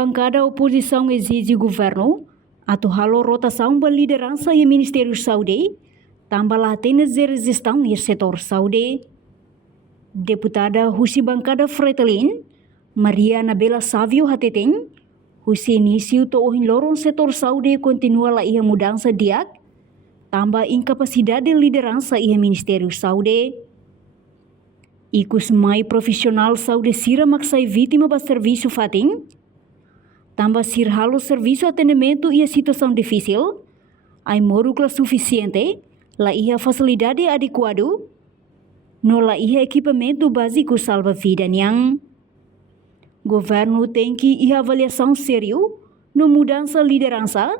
bancada oposição exige governo atuar rotação da liderança e Ministério Saúde, também lá tem resistência no setor saúde. Deputada Husi bancada Fretilin, Maria Anabela Savio Hateteng, Husi início to lorong setor saúde continua lá ia mudança diak, tambah incapacidade de liderança e Ministério Saúde. Ikus mai profissional saúde sira maksai vítima ba serviço fating, tambah sirhalo serviço atendimento e a situação difícil, ai morukla suficiente, la ia facilidade adequado, no la ia equipamento básico salva-vida niang. Governo tem que ia avaliação sério no mudança liderança,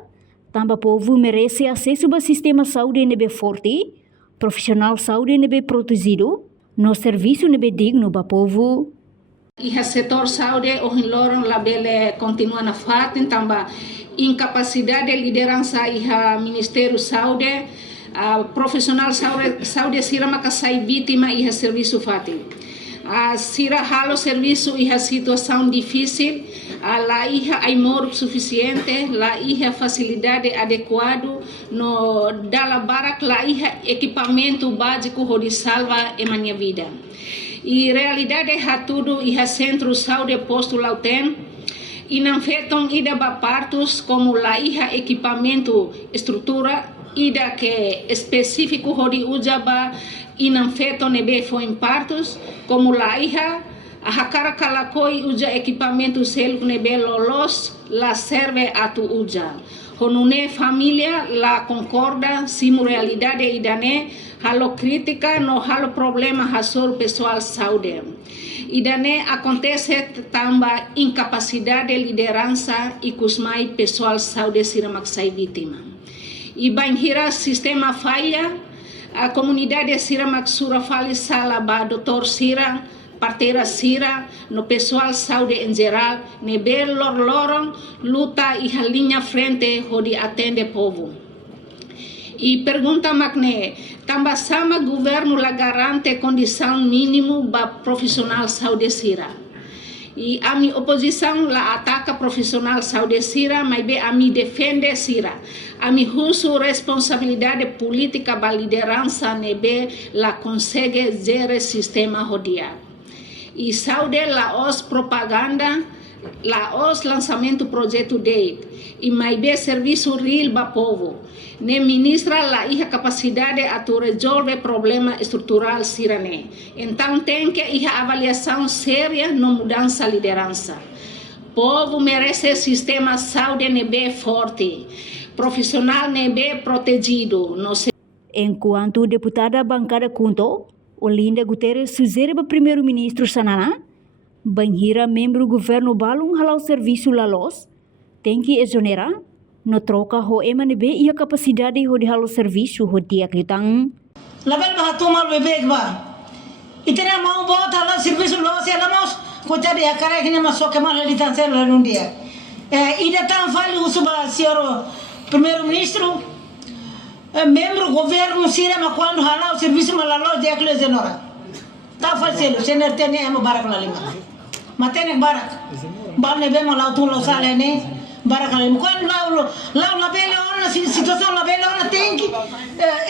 tambah povo merece acesso ao sistema saúde nebe forte, profissional saúde nebe protegido, no serviço nebe digno ba povo. O setor saúde hoje lorong labele continua na fatin tambah incapacidade de liderança o Ministério Saúde, profissional saúde sira makasai vítima o serviço fatin. Sira halo serviço e a situação difícil, lá há amor suficiente, lá há facilidade adequado, no dala barak lá há equipamento básico que salva a minha vida. E realidade é tudo e a centro saúde posto lá tem, e não fetam ida partos como lá há equipamento estrutura ida que específico que usa ba e não feito nebe foi em partos como lá a hakara kalakoi uja equipamento sel nebe lolos la serve a tu uja honune família la concorda simu realidade idane halo crítica no halo problema hasor pessoal saúde idane acontece tamba incapacidade de liderança e kusmai pessoal saúde siramaksai vítima e banhira sistema falha, a comunidade sira maksura fali sala ba doutor sira, parteira sira, no pessoal saúde em geral, nebe lorong luta e a linha frente onde atende povo. E pergunta magne, tamba sama governo la garante condição mínimo ba profissional saúde sira. E a minha oposição la ataca profissional saúde sira, mas be a mi defende sira. A mi uso responsabilidade política ba liderança nebe la consegue gerir sistema rodia. E saúde la os propaganda, la os lançamento projeto de e mais be serviço real ba povo. Ne ministra la iha capacidade a tu resolver problema estrutural sirane. Então tem que iha avaliação séria no mudança liderança. Povo merece sistema saúde nebe forte, profissional nebe protegido. Enquanto deputada bancada Kunto, Olinda Guterres sugere para primeiro-ministro Sanana, banhira membro governo balung halau serviço lalos, tem que exonerar no troca ho emanebe e a capacidade ho de halo serviço ho dia klitang. Label ba tumal bebek ba. Itena mau bota la serviço lo se la mos ko tadi akara kini masuk ke mal litan se la nundia. Ida tan fali usuba sioro primeiro ministro membro governo sira ma quando halau serviço malalo dia kle zenora. Ta falselo sener tene am barak la lima. Matene barak. Bal ne be malau tu lo sale ne. Barakalim kon la bele ona situação la bele ona tem que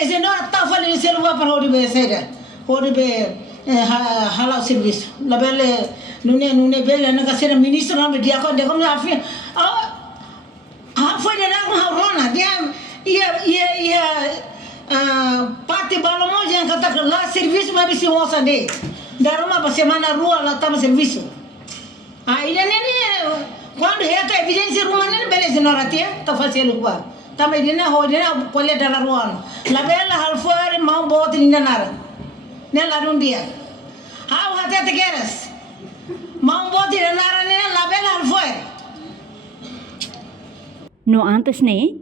esse não tá falando se lugar para onde be seda onde be halau serviço la bele nune bele na kasira ministro na dia kon de como afim foi de lá com rona dia parte balomo yang kata lá serviço mas se osa de daruma ba semana rua lá tá serviço aí nem quando é que evidência rumana beleza noratia tá fazendo igual também dina hodina pole dala ruan la bela halfare mau bot ni nara nela rundia how hata te queres mau bot ni nara la bela halfare no antes ne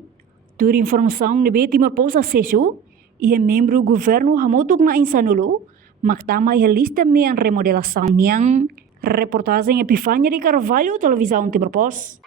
tur informação nebe timor posa sesu e membro governo hamotuk na insanulu maktama e lista mean remodelação niang. Reportagem Epifânia de Carvalho, Televisão Timor Post.